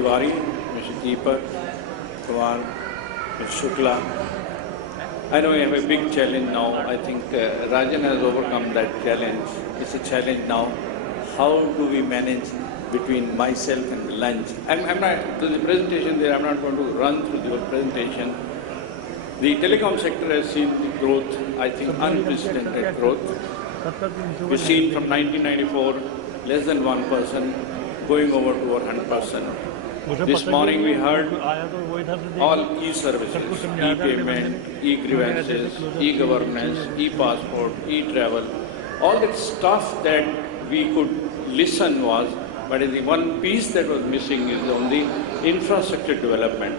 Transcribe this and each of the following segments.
Tiwari, Mr. Deepak Kumar, Mr. Shukla. I know we have a big challenge now. I think Rajan has overcome that challenge. It's a challenge now. How do we manage between myself and the lunch? I'm not, to the presentation there, I'm not going to run through your presentation. The telecom sector has seen the growth, I think unprecedented growth. We've seen from 1994, less than 1%, going over to 100%. This morning we heard all e-services, e-payment, e-grievances, e-governance, e-passport, e-travel, all that stuff that we could listen was, but the one piece that was missing is on the infrastructure development.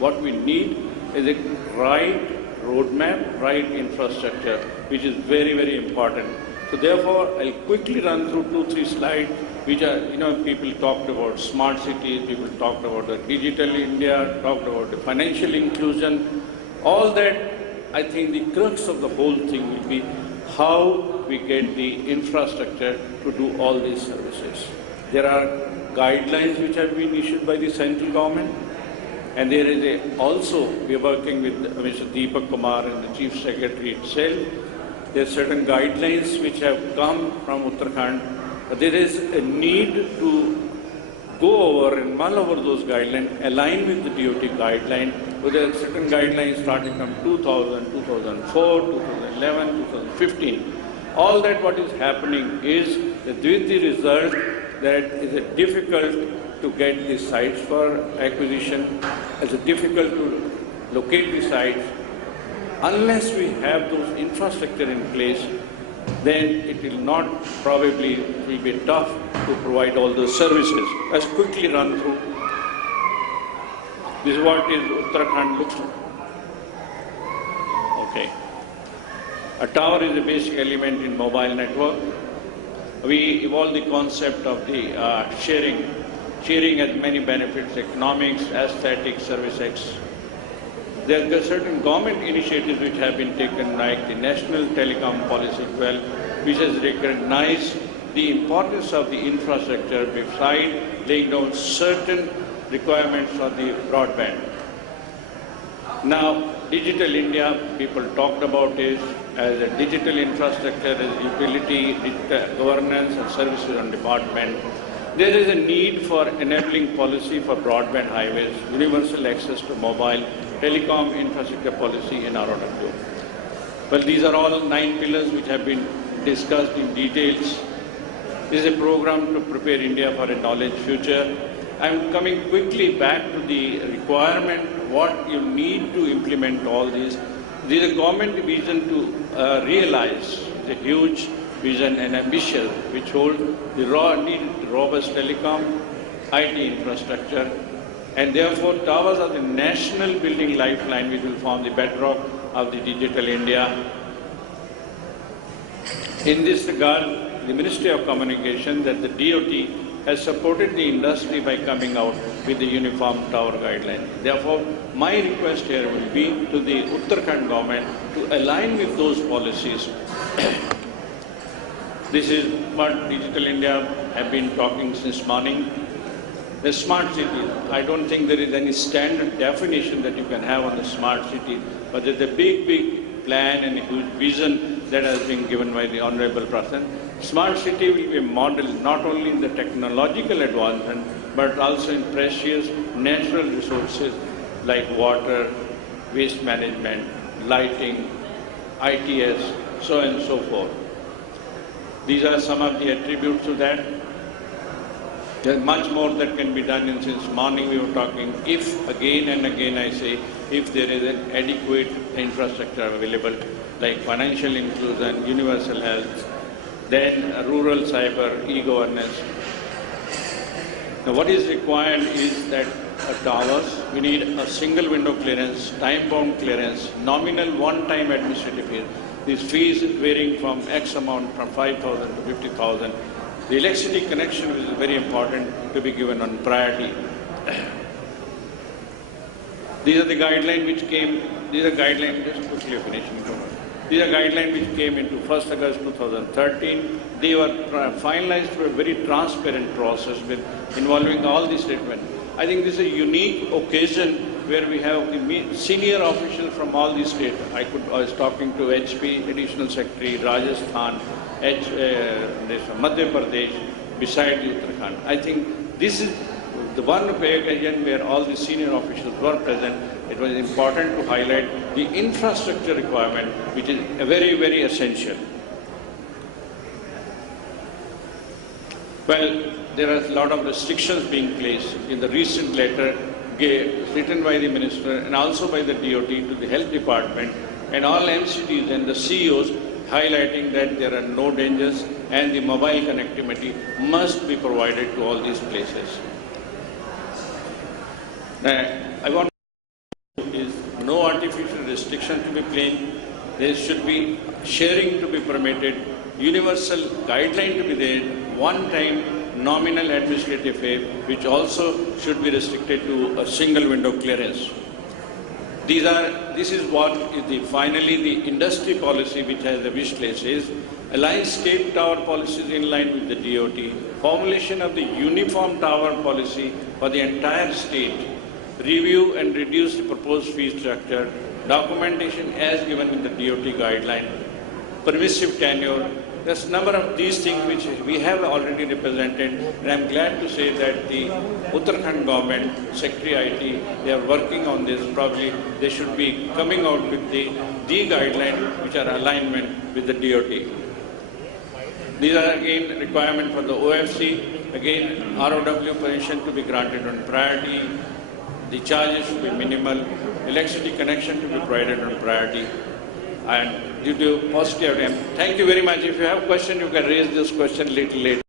What we need is a right roadmap, right infrastructure, which is very, very important. So therefore, I'll quickly run through 2-3 slides, which are, people talked about smart cities, people talked about the digital India, talked about the financial inclusion. All that, I think the crux of the whole thing will be how we get the infrastructure to do all these services. There are guidelines which have been issued by the central government, and there is also, we are working with Mr. Deepak Kumar and the Chief Secretary itself. There are certain guidelines which have come from Uttarakhand, but there is a need to go over and mull over those guidelines, align with the DOT guideline. So there are certain guidelines starting from 2000, 2004, 2011, 2015. All that what is happening is that with the result that is difficult to get the sites for acquisition, it's difficult to locate the sites. Unless we have those infrastructure in place, then it will not probably, it will be tough to provide all those services. Let's quickly run through. This is what is Uttarakhand looks like. Okay. A tower is a basic element in mobile network. We evolved the concept of the sharing. Sharing has many benefits: economics, aesthetics, service. There are certain government initiatives which have been taken, like the National Telecom Policy 12, which has recognized the importance of the infrastructure beside laying down certain requirements for the broadband. Now, Digital India, people talked about it as a digital infrastructure, as utility, governance and services and department. There is a need for enabling policy for broadband highways, universal access to mobile, telecom infrastructure policy in ROW. Well, these are all 9 pillars which have been discussed in details. This is a program to prepare India for a knowledge future. I'm coming quickly back to the requirement, what you need to implement all these. There is a government vision to realize the huge vision and ambition which hold the needed robust telecom, IT infrastructure, and therefore towers are the national building lifeline which will form the bedrock of the digital India. In this regard, the Ministry of Communication, that the DOT has supported the industry by coming out with the uniform tower guideline. Therefore, my request here will be to the Uttarakhand government to align with those policies. This is what Digital India have been talking since morning. The smart city, I don't think there is any standard definition that you can have on the smart city, but there's a big plan and a huge vision that has been given by the Honorable President. Smart city will be a model not only in the technological advancement, but also in precious natural resources like water, waste management, lighting, ITS, so on and so forth. These are some of the attributes to that. There's much more that can be done, and since morning we were talking, if again and again I say, if there is an adequate infrastructure available, like financial inclusion, universal health, then rural cyber, e-governance. Now what is required is that towers, we need a single window clearance, time-bound clearance, nominal one-time administrative fee. These fees varying from X amount, from 5,000 to 50,000. The electricity connection is very important to be given on priority. These are the guidelines which came, these are guidelines, just quickly finishing. These are guidelines which came into 1st August 2013. They were finalized through a very transparent process with involving all the statements. I think this is a unique occasion where we have the senior officials from all the states. I was talking to HP, Additional Secretary, Rajasthan, Madhya Pradesh, beside the Uttarakhand. I think this is the one occasion where all the senior officials were present. It was important to highlight the infrastructure requirement, which is very, very essential. Well, there are a lot of restrictions being placed in the recent letter written by the Minister and also by the DOT to the Health Department and all MCDs and the CEOs, highlighting that there are no dangers and the mobile connectivity must be provided to all these places. I want to is no artificial restriction to be placed. There should be sharing to be permitted, universal guideline to be there, one-time nominal administrative fee, which also should be restricted to a single window clearance. This is what is finally the industry policy which has the wish list is align state tower policies in line with the DOT, formulation of the uniform tower policy for the entire state, review and reduce the proposed fee structure, documentation as given in the DOT guideline, permissive tenure. There's a number of these things which we have already represented, and I'm glad to say that the Uttarakhand government, Secretary IT, they are working on this. Probably they should be coming out with the guidelines which are alignment with the DOT. These are again requirements for the OFC, again ROW permission to be granted on priority, the charges should be minimal, electricity connection to be provided on priority, and due to positive. Thank you very much. If you have a question, you can raise this question a little later.